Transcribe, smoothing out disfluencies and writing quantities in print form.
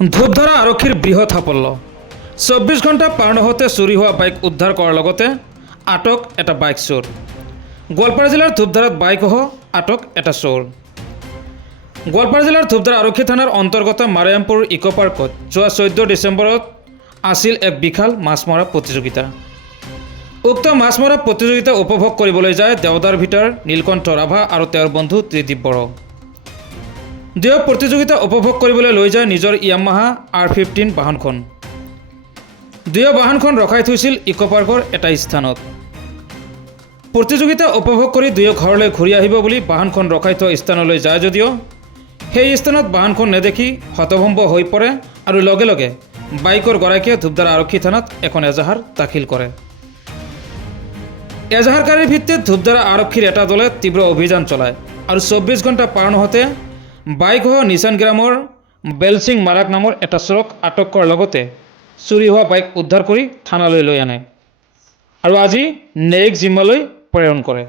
ধূপধাৰা আৰক্ষীৰ বৃহৎ সাফল্য। 24 ঘণ্টা পাৰ নহওঁতে চুৰি হোৱা বাইক উদ্ধাৰ কৰাৰ লগতে আটক এটা বাইক চোৰ। গোৱালপাৰা জিলাৰ ধূপধাৰাত বাইকসহ আটক এটা চোৰ। গোৱালপাৰা জিলাৰ ধূপধাৰা আৰক্ষী থানাৰ অন্তৰ্গত মাৰায়ামপুৰ ইকো পাৰ্কত যোৱা 14 ডিচেম্বৰত আছিল এক বিশাল মাছ মৰা প্ৰতিযোগিতা। উক্ত মাছ মৰা প্ৰতিযোগিতা উপভোগ কৰিবলৈ যায় দেৱদাৰ ভিটাৰ নীলকণ্ঠ ৰাভা আৰু তেওঁৰ বন্ধু ত্ৰিদীপ বড়ো। দুয়ো প্ৰতিযোগিতা উপভোগ কৰিবলৈ লৈ যায় নিজৰ ইয়ামাহা R15 বাহনখন। দুয়ো বাহনখন ৰখাই থৈছিল ইকো পাৰ্কৰ এটা স্থানত। প্ৰতিযোগিতা উপভোগ কৰি দুয়ো ঘৰলৈ ঘূৰি আহিব বুলি বাহনখন ৰখাই থোৱা স্থানলৈ যায় যদিও সেই স্থানত বাহনখন নেদেখি হতভম্ব হৈ পৰে আৰু লগে লগে বাইকৰ গৰাকীয়ে ধূপধাৰা আৰক্ষী থানাত এখন এজাহাৰ দাখিল কৰে। এজাহাৰকাৰীৰ ভিত্তিত ধূপধাৰা আৰক্ষীৰ এটা দলে তীব্ৰ অভিযান চলায় আৰু 24 ঘণ্টা পাৰ নহওঁতে বাইকসহ নিচান গ্ৰামৰ বেলসিং মাৰাক নামৰ এটা চোৰক আটক কৰাৰ লগতে চুৰি হোৱা বাইক উদ্ধাৰ কৰি থানালৈ লৈ আনে আৰু আজি ন্যায়িক জিম্মালৈ প্ৰেৰণ কৰে।